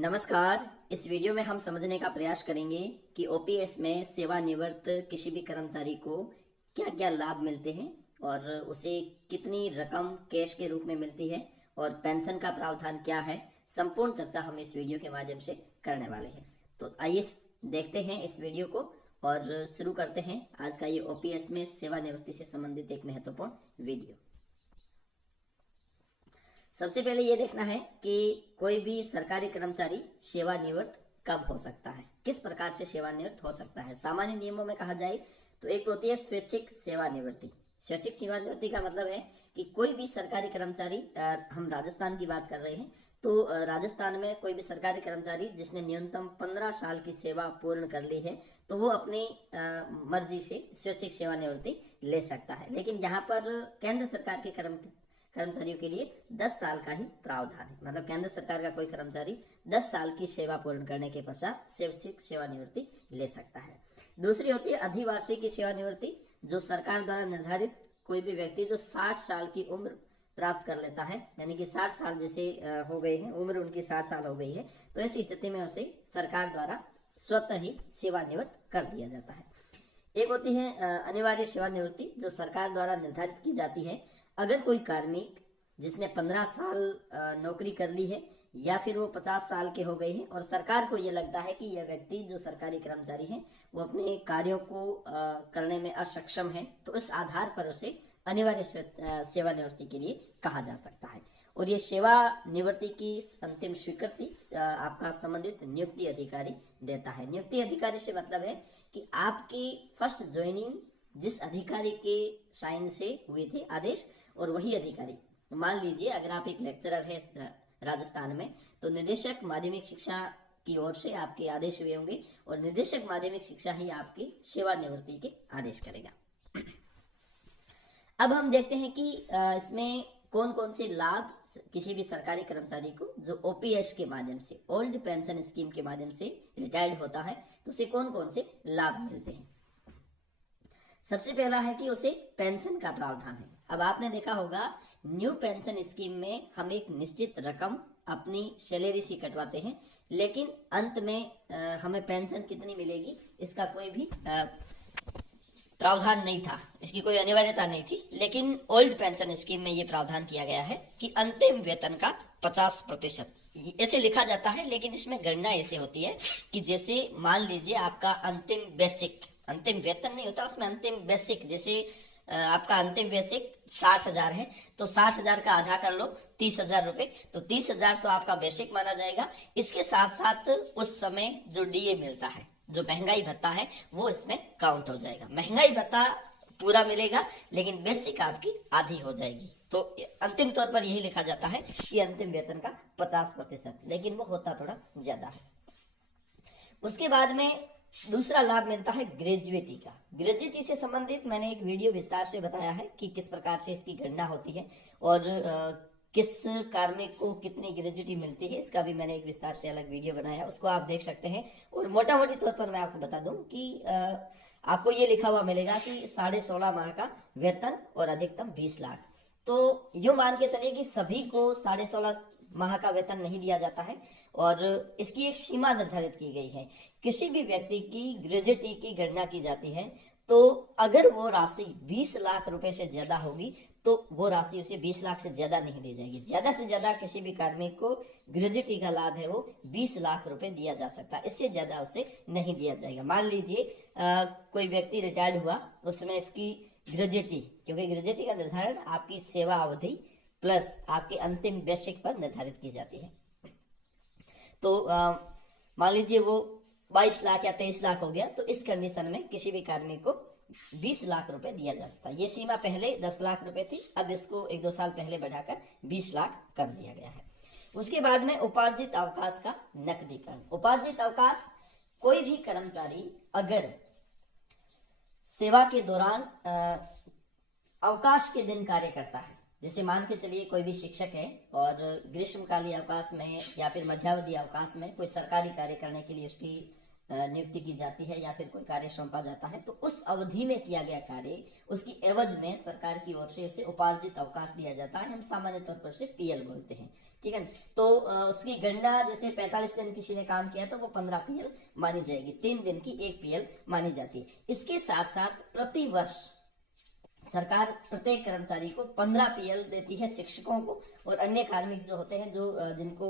नमस्कार। इस वीडियो में हम समझने का प्रयास करेंगे कि ओपीएस में सेवानिवृत्त किसी भी कर्मचारी को क्या क्या लाभ मिलते हैं और उसे कितनी रकम कैश के रूप में मिलती है और पेंशन का प्रावधान क्या है। संपूर्ण चर्चा हम इस वीडियो के माध्यम से करने वाले हैं। तो आइए देखते हैं इस वीडियो को और शुरू करते हैं आज का ये ओपीएस में सेवानिवृत्ति से संबंधित एक महत्वपूर्ण वीडियो। सबसे पहले ये देखना है कि कोई भी सरकारी कर्मचारी सेवानिवृत्त कब हो सकता है, किस प्रकार से सेवानिवृत्त हो सकता है। सामान्य नियमों में कहा जाए तो एक होती है स्वैच्छिक सेवानिवृत्ति। स्वैच्छिक सेवानिवृत्ति का मतलब है कि कोई भी सरकारी कर्मचारी, हम राजस्थान की बात कर रहे हैं तो राजस्थान में कोई भी सरकारी कर्मचारी जिसने न्यूनतम 15 साल की सेवा पूर्ण कर ली है तो वो अपनी मर्जी से स्वैच्छिक सेवानिवृत्ति ले सकता है। लेकिन यहाँ पर केंद्र सरकार के कर्मचारियों के लिए 10 साल का ही प्रावधान है। मतलब केंद्र सरकार का कोई कर्मचारी 10 साल की सेवा पूर्ण करने के पश्चात स्वैच्छिक सेवानिवृत्ति ले सकता है। दूसरी होती है अधिवार्षिक सेवानिवृत्ति, जो सरकार द्वारा निर्धारित कोई भी व्यक्ति जो 60 साल की उम्र प्राप्त कर लेता है, यानी कि 60 साल जैसे हो गए हैं, उम्र उनकी 60 साल हो गई है, तो ऐसी स्थिति में उसे सरकार द्वारा स्वतः ही सेवानिवृत्त कर दिया जाता है। एक होती है अनिवार्य सेवानिवृत्ति, जो सरकार द्वारा निर्धारित की जाती है। अगर कोई कार्मिक जिसने 15 साल नौकरी कर ली है या फिर वो 50 साल के हो गए हैं और सरकार को ये लगता है कि यह व्यक्ति जो सरकारी कर्मचारी है वो अपने कार्यों को करने में असक्षम है, तो इस आधार पर उसे अनिवार्य सेवानिवृत्ति के लिए कहा जा सकता है। और ये सेवानिवृत्ति की अंतिम स्वीकृति आपका संबंधित नियुक्ति अधिकारी देता है। नियुक्ति अधिकारी से मतलब है कि आपकी फर्स्ट ज्वाइनिंग जिस अधिकारी के साइन से हुए थे आदेश, और वही अधिकारी, मान लीजिए अगर आप एक लेक्चरर है राजस्थान में, तो निदेशक माध्यमिक शिक्षा की ओर से आपके आदेश हुए होंगे और निदेशक माध्यमिक शिक्षा ही आपकी सेवानिवृत्ति के आदेश करेगा। अब हम देखते हैं कि इसमें कौन कौन से लाभ किसी भी सरकारी कर्मचारी को जो ओपीएस के माध्यम से, ओल्ड पेंशन स्कीम के माध्यम से रिटायर्ड होता है, तो उसे कौन कौन से लाभ मिलते हैं। सबसे पहला है कि उसे पेंशन का प्रावधान है। अब आपने देखा होगा न्यू पेंशन स्कीम में हम एक निश्चित रकम अपनी सैलरी से कटवाते हैं, लेकिन अंत में हमें पेंशन कितनी मिलेगी इसका कोई भी प्रावधान नहीं था, इसकी कोई अनिवार्यता नहीं थी। लेकिन ओल्ड पेंशन स्कीम में ये प्रावधान किया गया है कि अंतिम वेतन का 50% ऐसे लिखा जाता है, लेकिन इसमें गणना ऐसे होती है कि जैसे मान लीजिए आपका अंतिम वेतन नहीं होता, उसमें अंतिम बेसिक, जैसे आपका अंतिम बेसिक 60,000 है तो 60,000 का आधा कर लो 30,000 रुपए, तो 30,000 तो आपका बेसिक माना जाएगा। इसके साथ साथ उस समय जो डीए मिलता है, जो महंगाई भत्ता है, वो इसमें काउंट हो जाएगा। महंगाई भत्ता पूरा मिलेगा लेकिन बेसिक आपकी आधी हो जाएगी। तो अंतिम तौर पर यही लिखा जाता है कि अंतिम वेतन का 50%, लेकिन वो होता थोड़ा ज्यादा है। उसके बाद में दूसरा लाभ मिलता है ग्रेजुएटी का। ग्रेजुएटी से संबंधित मैंने एक वीडियो विस्तार से बताया है कि किस प्रकार से इसकी गणना होती है और किस कार्मिक को कितनी ग्रेजुएटी मिलती है, इसका भी मैंने एक विस्तार से अलग वीडियो बनाया, उसको आप देख सकते हैं। और मोटा मोटी तौर पर मैं आपको बता दूं कि आपको ये लिखा हुआ मिलेगा कि 16.5 माह का वेतन और अधिकतम 20 लाख। तो यूं मान के चलिए कि सभी को 16.5 माह का वेतन नहीं दिया जाता है और इसकी एक सीमा निर्धारित की गई है। किसी भी व्यक्ति की ग्रेजुएटी की गणना की जाती है तो अगर वो राशि 20 लाख रुपए से ज्यादा होगी तो वो राशि उसे 20 लाख से ज्यादा नहीं दी जाएगी। ज्यादा से ज्यादा किसी भी कार्मिक को ग्रेजुएटी का लाभ है वो 20 लाख रुपए दिया जा सकता है, इससे ज्यादा उसे नहीं दिया जाएगा। मान लीजिए कोई व्यक्ति रिटायर्ड हुआ, उसमें इसकी ग्रेजुएटी, क्योंकि ग्रेजुएटी का निर्धारण आपकी सेवा अवधि प्लस आपके अंतिम बेसिक पर निर्धारित की जाती है। तो मान लीजिए वो 22 लाख या 23 लाख हो गया, तो इस कंडीशन में किसी भी कार्मिक को 20 लाख रुपए दिया जा सकता है। ये सीमा पहले 10 लाख रुपए थी, अब इसको 1-2 साल पहले बढ़ाकर 20 लाख कर दिया गया है। उसके बाद में उपार्जित अवकाश का नकदीकरण। उपार्जित अवकाश, कोई भी कर्मचारी अगर सेवा के दौरान अवकाश के दिन कार्य करता है, जैसे मान के चलिए कोई भी शिक्षक है और ग्रीष्मकालीन अवकाश में या फिर मध्यावधि अवकाश में कोई सरकारी कार्य करने के लिए उसकी नियुक्ति की जाती है या फिर कोई कार्य सौंपा जाता है, तो उस अवधि में किया गया कार्य, उसकी एवज में सरकार की ओर से उसे उपार्जित अवकाश दिया जाता है। हम सामान्य तौर पर उसे पीएल बोलते हैं। ठीक है ना। तो उसकी गणना जैसे 45 दिन किसी ने काम किया तो वो 15 पीएल मानी जाएगी, 3 दिन की 1 पीएल मानी जाती है। इसके साथ साथ प्रति वर्ष सरकार प्रत्येक कर्मचारी को 15 पीएल देती है शिक्षकों को, और अन्य कार्मिक जो होते हैं, जो जिनको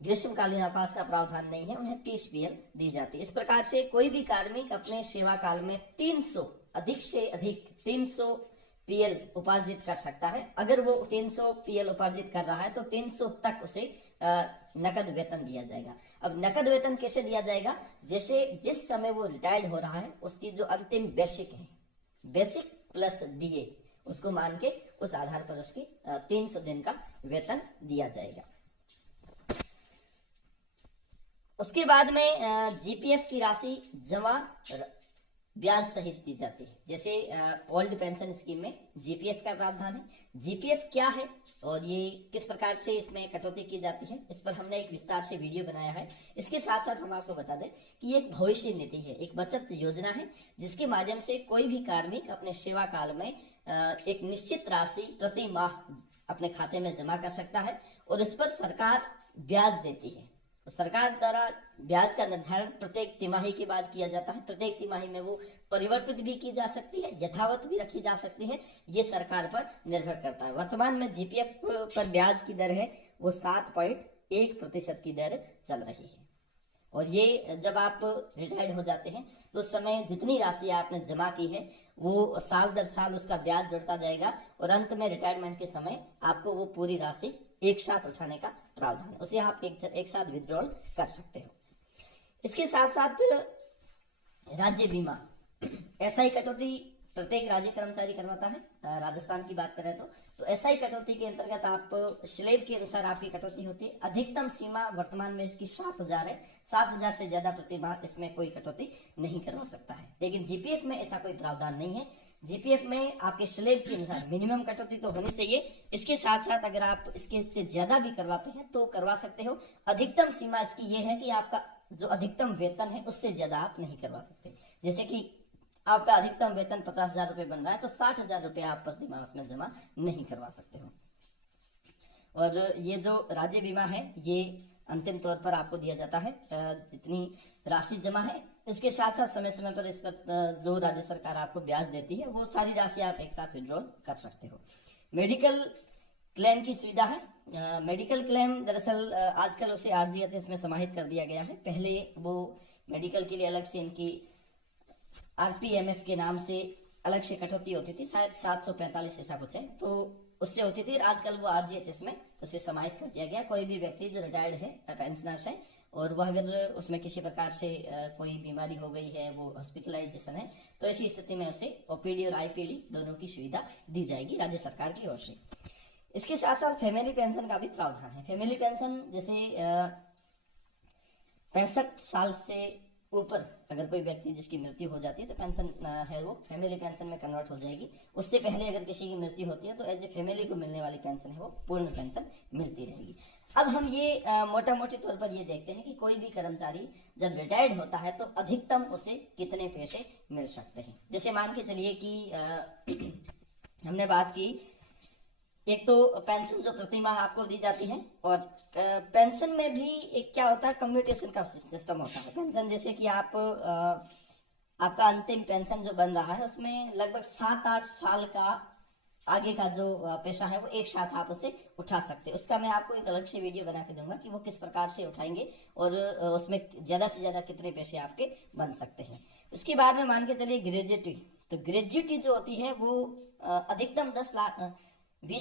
ग्रीष्मकालीन अवकाश का प्रावधान नहीं है, उन्हें 30 पीएल दी जाती है। इस प्रकार से कोई भी कार्मिक अपने सेवा काल में 300 अधिक से अधिक 300 पीएल उपार्जित कर सकता है। अगर वो 300 पीएल उपार्जित कर रहा है तो 300 तक उसे नकद वेतन दिया जाएगा। अब नकद वेतन कैसे दिया जाएगा, जैसे जिस समय वो रिटायर्ड हो रहा है उसकी जो अंतिम बेसिक है, बेसिक प्लस डीए, उसको मान के उस आधार पर उसकी 300 दिन का वेतन दिया जाएगा। उसके बाद में जीपीएफ की राशि जमा ब्याज सहित दी जाती है। जैसे ओल्ड पेंशन स्कीम में जीपीएफ का प्रावधान है। जीपीएफ क्या है और ये किस प्रकार से इसमें कटौती की जाती है, इस पर हमने एक विस्तार से वीडियो बनाया है। इसके साथ साथ हम आपको बता दें कि एक भविष्य निधि है, एक बचत योजना है, जिसके माध्यम से कोई भी कार्मिक अपने सेवा काल में एक निश्चित राशि प्रति माह अपने खाते में जमा कर सकता है, और इस पर सरकार ब्याज देती है। सरकार द्वारा ब्याज का निर्धारण प्रत्येक तिमाही के बाद किया जाता है। प्रत्येक तिमाही में वो परिवर्तित भी की जा सकती है, यथावत भी रखी जा सकती है, ये सरकार पर निर्भर करता है। वर्तमान में जीपीएफ पर ब्याज की दर है वो 7.1% की दर चल रही है, और ये जब आप रिटायर्ड हो जाते हैं तो उस समय जितनी राशि आपने जमा की है वो साल दर साल उसका ब्याज जुड़ता जाएगा, और अंत में रिटायरमेंट के समय आपको वो पूरी राशि एक साथ उठाने का प्रावधान है, उसे आप एक साथ विड्रॉल कर सकते हो। इसके साथ साथ राज्य बीमा एसआई कटौती प्रत्येक राज्य कर्मचारी करवाता है। राजस्थान की बात करें तो एसआई कटौती के अंतर्गत आप स्लेब के अनुसार आपकी कटौती होती है। अधिकतम सीमा वर्तमान में इसकी 7,000 है। 7,000 से ज्यादा प्रति माह इसमें कोई कटौती नहीं करवा सकता है, लेकिन जीपीएफ में ऐसा कोई प्रावधान नहीं है। जीपीएफ में आपके स्लेब के अनुसार मिनिमम कटौती तो होनी चाहिए, इसके साथ साथ अगर आप इसके से ज्यादा भी करवाते हैं तो करवा सकते हो। अधिकतम सीमा इसकी ये है कि आपका जो अधिकतम वेतन है उससे ज्यादा आप नहीं करवा सकते। जैसे कि आपका अधिकतम वेतन 50,000 रुपए बन रहा है तो 60,000 रुपए आप प्रति माह उसमें जमा नहीं करवा सकते हो। और ये जो राज्य बीमा है ये अंतिम तौर पर आपको दिया जाता है जितनी राशि जमा है, इसके साथ साथ समय समय पर इस पर जो राज्य सरकार आपको ब्याज देती है वो सारी राशि आप एक साथ विड्रॉल कर सकते हो। मेडिकल क्लेम की सुविधा है। मेडिकल क्लेम दरअसल आजकल उसे आरजीएचएस में समाहित कर दिया गया है। पहले वो मेडिकल के लिए अलग से इनकी आरपीएमएफ के नाम से अलग से कटौती होती थी, शायद 745 ऐसा कुछ है, तो उससे होती थी। आजकल वो आरजीएचएस में उसे समाहित कर दिया गया। कोई भी व्यक्ति जो रिटायर्ड है पेंशनर्स है और वह अगर उसमें किसी प्रकार से कोई बीमारी हो गई है, वो हॉस्पिटलाइजेशन है, तो ऐसी स्थिति में उसे ओपीडी और आईपीडी दोनों की सुविधा दी जाएगी राज्य सरकार की ओर से। इसके साथ साथ फैमिली पेंशन का भी प्रावधान है। फैमिली पेंशन जैसे 65 साल से ऊपर अगर कोई व्यक्ति जिसकी मृत्यु हो जाती है तो पेंशन है वो फैमिली पेंशन में कन्वर्ट हो जाएगी। उससे पहले अगर किसी की मृत्यु होती है तो एज ए फैमिली को मिलने वाली पेंशन है वो पूर्ण पेंशन मिलती रहेगी। अब हम ये मोटा मोटी तौर पर ये देखते हैं कि कोई भी कर्मचारी जब रिटायर्ड होता है तो अधिकतम उसे कितने पैसे मिल सकते हैं। जैसे मान के चलिए कि हमने बात की, एक तो पेंशन जो प्रति माह आपको दी जाती है, और पेंशन में भी एक क्या होता है, कम्यूटेशन का सिस्टम होता है। पेंशन जैसे कि आप आपका अंतिम पेंशन जो बन रहा है उसमें लगभग 7-8 साल का आगे का जो पैसा है वो एक साथ आप उसे उठा सकते हैं। उसका मैं आपको एक अलग से वीडियो बना के दूंगा कि वो किस प्रकार से उठाएंगे और उसमें ज्यादा से ज्यादा कितने पैसे आपके बन सकते हैं। उसके बाद में मान के चलिए ग्रेजुएटी, तो ग्रेजुएटी जो होती है वो अधिकतम 20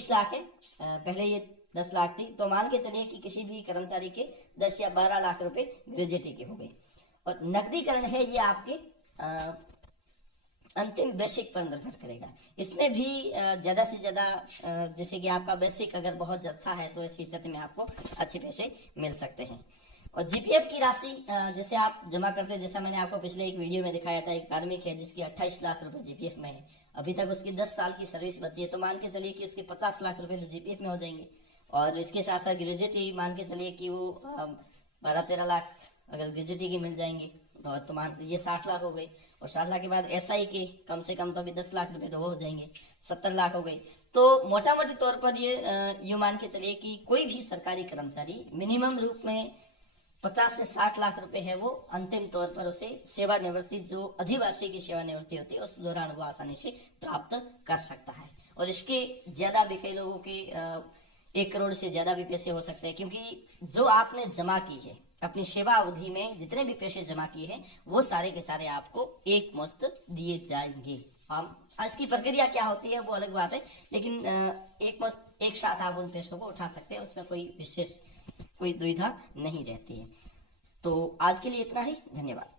लाख है। पहले ये 10 लाख थी, तो मान के चलिए कि किसी भी कर्मचारी के 10 या 12 लाख रुपए ग्रेजुएटी के हो गए। और नकदीकरण है ये आपके अंतिम बेसिक पर निर्भर करेगा। इसमें भी ज्यादा से ज्यादा जैसे कि आपका बेसिक अगर बहुत अच्छा है तो ऐसी स्थिति में आपको अच्छे पैसे मिल सकते हैं। और जीपीएफ की राशि जैसे आप जमा करते हैं, जैसा मैंने आपको पिछले एक वीडियो में दिखाया था, एक कार्मिक है जिसकी 28 लाख रुपए जीपीएफ में है, अभी तक उसकी 10 साल की सर्विस बची है, तो मान के चलिए कि उसके 50 लाख रुपए तो जीपीएफ में हो जाएंगे। और इसके साथ साथ ग्रेजुएटी मान के चलिए कि वो 12-13 लाख अगर ग्रेजुएटी की मिल जाएंगी तो मान ये 60 लाख हो गई। और 60 लाख के बाद एसआई के कम से कम तो अभी 10 लाख रुपए तो वो हो जाएंगे, 70 लाख हो गई। तो मोटा मोटी तौर पर ये यूँ मान के चलिए कि कोई भी सरकारी कर्मचारी मिनिमम रूप में 50 से 60 लाख रुपए है वो अंतिम तौर पर उसे सेवानिवृत्ति, जो अधिवार्षिक की सेवानिवृत्ति होती है, उस दौरान वो आसानी से प्राप्त कर सकता है। और इसके ज्यादा भी कई लोगों के 1 करोड़ से ज्यादा भी पैसे हो सकते हैं, क्योंकि जो आपने जमा की है अपनी सेवा अवधि में, जितने भी पैसे जमा किए हैं वो सारे के सारे आपको एक मुश्त दिए जाएंगे। हम इसकी प्रक्रिया क्या होती है वो अलग बात है, लेकिन एक मुश्त एक साथ आप उन पैसों को उठा सकते हैं, उसमें कोई विशेष कोई दुविधा नहीं रहती है। तो आज के लिए इतना ही, धन्यवाद।